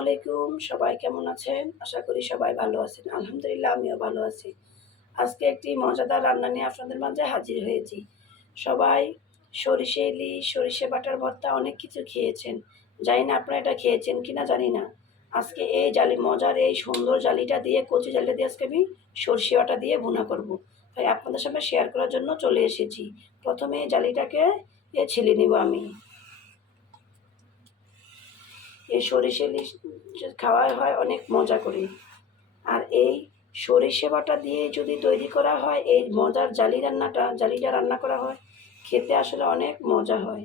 আলাইকুম। সবাই কেমন আছেন? আশা করি সবাই ভালো আছেন। আলহামদুলিল্লাহ আমিও ভালো আছি। আজকে একটি মজাদার রান্না নিয়ে আপনাদের মাঝে হাজির হয়েছি। সবাই সরিষা ইলিশ, সরিষা বাটার ভর্তা অনেক কিছু খেয়েছেন। জানি না আপনারা এটা খেয়েছেন কিনা জানি না। আজকে এই মজার এই সুন্দর জালিটা দিয়ে কচি জালিটা দিয়ে আজকে আমি সরষে বাটা দিয়ে ভুনা করব। তাই আপনাদের সামনে শেয়ার করার জন্য চলে এসেছি। প্রথমে এই জালিটাকে ছিলে নিব আমি। এই সরিষা ইলিশ খাওয়া হয় অনেক মজা করে। আর এই সরিষা বাটা দিয়ে যদি তৈরি করা হয় এই মজার জালিটা রান্না করা হয়, খেতে আসলে অনেক মজা হয়।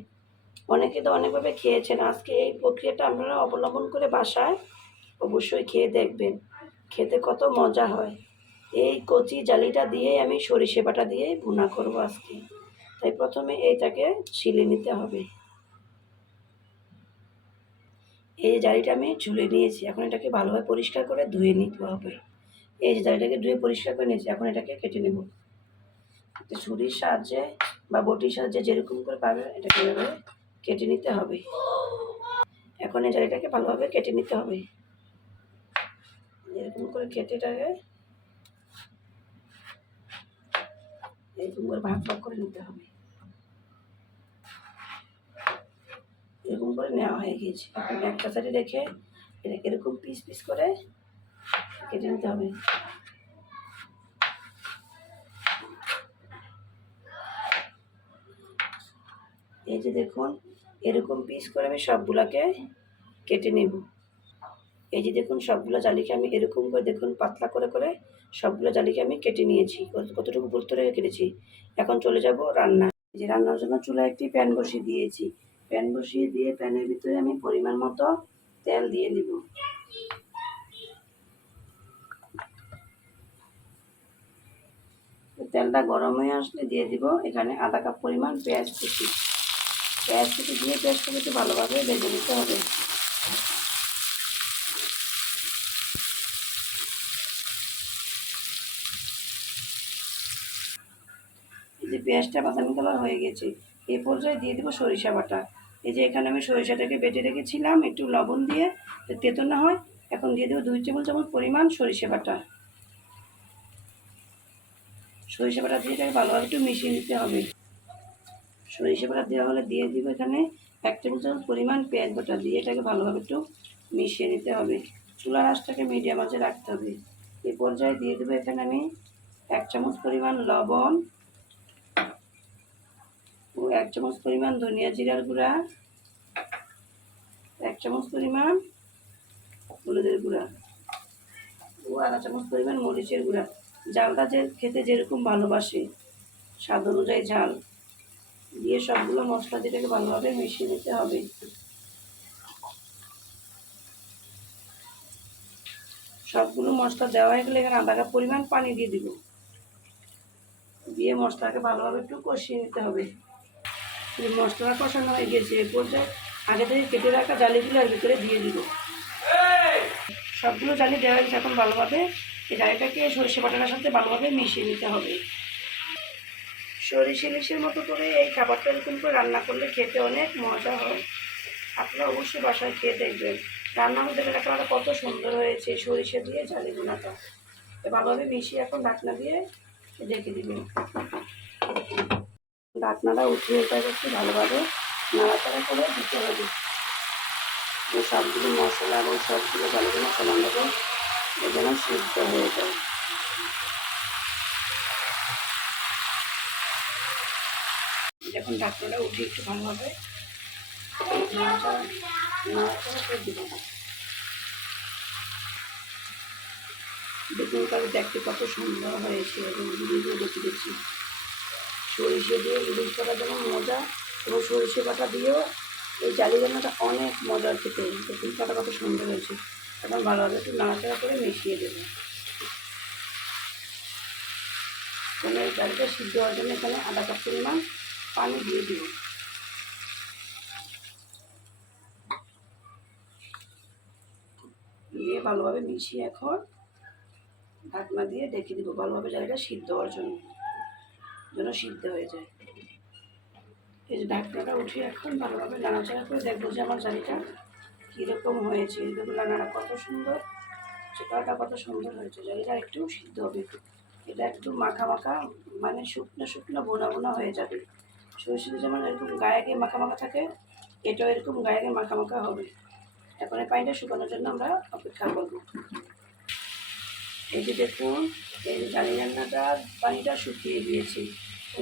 অনেকে তো অনেকভাবে খেয়েছেন। আজকে এই প্রক্রিয়াটা আপনারা অবলম্বন করে বাসায় অবশ্যই খেয়ে দেখবেন, খেতে কত মজা হয়। এই কচি জালিটা দিয়েই আমি সরিষা বাটা দিয়ে ভুনা করব আজকে। তাই প্রথমে এইটাকে ছিলে নিতে হবে। এই জালিটা আমি ঝুলে নিয়েছি, এখন এটাকে ভালোভাবে পরিষ্কার করে ধুয়ে নিতে হবে। এই যে জালিটাকে ধুয়ে পরিষ্কার করে নিয়েছি, এখন এটাকে কেটে নেব। ছুরির সাহায্যে বা বটির সাহায্যে যেরকম করে পারবেন এটাকে এভাবে কেটে নিতে হবে। এখন এই জালিটাকে ভালোভাবে কেটে নিতে হবে। এরকম করে কেটে এটাকে এরকম করে ভাগ ভাগ করে নিতে হবে। এরকম করে নেওয়া হয়ে গিয়েছে। এখন একটা সাইডে রেখে এরকম পিস পিস করে কেটে নিতে হবে। এই যে দেখুন, এরকম পিস করে আমি সবগুলোকে কেটে নেব। এই যে দেখুন, সবগুলো জালিকে আমি এরকম করে দেখুন পাতলা করে করে সবগুলো জালিকে আমি কেটে নিয়েছি, কতটুকু গুরুত্ব রেখে কেটেছি। এখন চলে যাব রান্না। এই যে রান্নার জন্য চুলায় একটি প্যান বসিয়ে দিয়েছি। প্যান বসিয়ে দিয়ে প্যানের ভিতরে আমি পরিমাণ মতো তেল দিয়ে দিব। তেলটা গরম হয়ে আসলে দিয়ে দিব এখানে আধা কাপ পরিমাণ পেঁয়াজ কুচি। পেঁয়াজ কুচি দিয়ে পেঁয়াজটাকে একটু ভালোভাবে ভেজে নিতে হবে। এই যে পেঁয়াজটা বাদামি কালার হয়ে গেছে, এই পর্যায়ে দিয়ে দেবো সরিষা বাটা। এই যে এখানে আমি সরিষাটাকে বেটে রেখেছিলাম একটু লবণ দিয়ে, তেতো না হয়। এখন দিয়ে দেবো 2 টেবিল চামচ পরিমাণ সরিষা বাটা। সরিষা বাটা দিয়ে এটাকে ভালোভাবে একটু মিশিয়ে নিতে হবে। সরিষা বাটা দেওয়া হলে দিয়ে দিব এখানে 1 টেবিল চামচ পরিমাণ পেঁয়াজ বাটা দিয়ে এটাকে ভালোভাবে একটু মিশিয়ে নিতে হবে। চুলার আঁচটাকে মিডিয়াম আঁচে রাখতে হবে। এই পর্যায়ে দিয়ে দেবো এখানে আমি 1 চামচ পরিমাণ লবণ ও 1 চামচ পরিমাণ ধনিয়া জিরার গুঁড়া, 1 চামচ পরিমাণ হলুদের গুঁড়া ও আধা চামচ পরিমাণ মরিচের গুঁড়া। ঝালটা যে খেতে যেরকম ভালোবাসে স্বাদ অনুযায়ী ঝাল দিয়ে সবগুলো মশলা দিয়ে ভালোভাবে মিশিয়ে নিতে হবে। সবগুলো মশলা দেওয়া হয়ে গেলে এখানে আধা কাপ পরিমাণ পানি দিয়ে দিব। দিয়ে মশলাকে ভালোভাবে একটু কষিয়ে নিতে হবে। মশলাটা কষানো হয়ে গেছে, এর পর্যায়ে আগে থেকে কেটে রাখা জালিগুলো এর ভিতরে দিয়ে দিব। সবগুলো জালি দেওয়া হয়েছে, এখন ভালোভাবে এই জালিটাকে সরিষা বাটার সাথে ভালোভাবে মিশিয়ে নিতে হবে। সরিষা ইলিশের মতো করে এই খাবারটা এরকম করে রান্না করলে খেতে অনেক মজা হয়। আপনারা অবশ্যই বাসায় খেয়ে দেখবেন। রান্নার মধ্যে কালারটা কত সুন্দর হয়েছে সরিষা দিয়ে জালি বোনাটা। ভালোভাবে মিশিয়ে এখন ঢাকনা দিয়ে ঢেকে দিবেন। ঢাকনাটা উঠিয়ে এটাকে একটু ভালোভাবে নাড়াচাড়া করে দিতে হবে। সবগুলো মশলা এবং সবগুলো জালিগুলো সমানভাবে যেন সিদ্ধ হয়ে যায়। এখন ঢাকনাটা উঠিয়ে একটু ভালোভাবে নাড়াচাড়া করে দিব। দেখুন তাহলে দেখতে কত সুন্দর হয়েছে এবং ভিডিও দেখে দিচ্ছি। সরিষা দিয়ে ইলিশ করা যেমন মজা, এবং সরিষা বাটা দিয়েও এই জালি রান্নাটা অনেক মজার খেতে। দেখুন কাটা কত সুন্দর হয়েছে। এখন ভালোভাবে একটু নাড়াচাড়া করে মিশিয়ে দেবো। এখানে এই জালিটা সিদ্ধ হওয়ার জন্য এখানে আধা কাপ পরিমাণ পানি দিয়ে দিব। দিয়ে ভালোভাবে মিশিয়ে এখন ঢাকনা দিয়ে ঢেকে দিব ভালোভাবে জালিটা সিদ্ধ হওয়ার জন্য, যেন সিদ্ধ হয়ে যায়। এই যে ঢাকনাটা উঠিয়ে এখন ভালোভাবে নাড়াচাড়া করে দেখবো যে আমার জালিটা কীরকম হয়েছে দেখুন, রান্নাটা কত সুন্দর, চিকাটা কত সুন্দর হয়েছে। জালিটা একটু সিদ্ধ হবে, এটা একটু মাখা মাখা, মানে শুকনো শুকনো বোনা বোনা হয়ে যাবে। সরষে যেমন এরকম গায়ে গিয়ে মাখা মাখা থাকে, এটাও এরকম গায়ে গিয়ে মাখা মাখা হবে। এখন এই পানিটা শুকানোর জন্য আমরা অপেক্ষা করব। এই যে দেখুন, এই যে জালি রান্নাটা পানিটা শুকিয়ে দিয়েছি।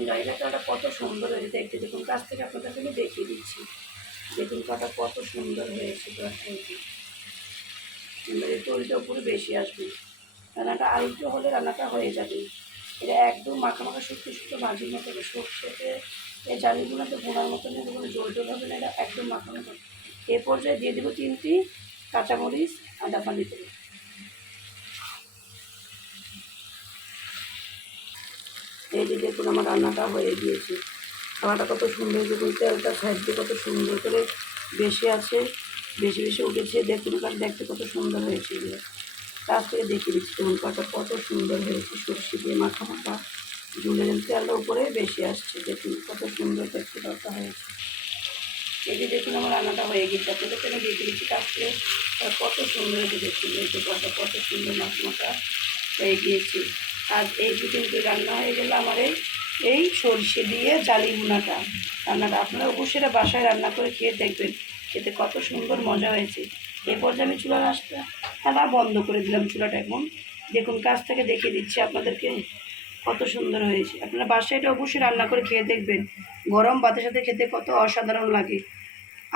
জালি রান্নাটা কত সুন্দর হয়েছে দেখতে, দেখুন কাছ থেকে আপনাদেরকে আমি দেখিয়ে দিচ্ছি। দেখুন কাটা কত সুন্দর হয়েছে। এবারে তরিটা উপরে বেশি আসবে, রান্নাটা আরেকটু হলে রান্নাটা হয়ে যাবে। এটা একদম মাখা মাখা শুকনো শুকনো ভাজির মতো হবে। সরষেতে এই জালিগুলো তো ভোনার মতন, কোনো জল টল হবে না, এটা একদম মাখা মাখা। এ পর্যায়ে দিয়ে দেবো 3টি কাঁচামরিচ আদা পানি করে। এই যে দেখুন আমার রান্নাটা হয়ে গিয়েছে। খাওয়াটা কত সুন্দর, দেখুন তেলটা সাইড দিয়ে কত সুন্দর করে বেশি আছে, বেশি বেশি উঠেছে। দেখুন কাঠ দেখতে কত সুন্দর হয়েছে। এগুলো কাছ থেকে দেখিয়ে দিচ্ছি, দেখুন কাঠটা কত সুন্দর হয়েছে। সরষে দিয়ে মাখা মাখা ঝুলে তেলটা উপরে বেশি আসছে। দেখুন কত সুন্দর দেখতে কাঠটা হয়েছে। এই যে দেখুন আমার রান্নাটা হয়ে গেছে, আপনাদেরকে আমি দেখিয়ে দিচ্ছি কাছ থেকে কত সুন্দর হয়েছে। দেখুন এই যে কাঠটা কত সুন্দর মাখা মাখা হয়ে গিয়েছে। আর এই যে কিন্তু রান্না হয়ে গেল আমার এই সরষে দিয়ে জালি ভুনাটা। রান্নাটা আপনারা অবশ্যই এটা বাসায় রান্না করে খেয়ে দেখবেন, খেতে কত সুন্দর মজা হয়েছে। এই পর্যায়ে আমি চুলার আঁচটা বন্ধ করে দিলাম। চুলাটা এখন দেখুন কাছ থেকে দেখিয়ে দিচ্ছি আপনাদেরকে কত সুন্দর হয়েছে। আপনারা বাসায় এটা অবশ্যই রান্না করে খেয়ে দেখবেন, গরম ভাতের সাথে খেতে কত অসাধারণ লাগে।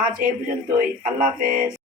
আজ এই পর্যন্তই, আল্লাহ হাফেজ।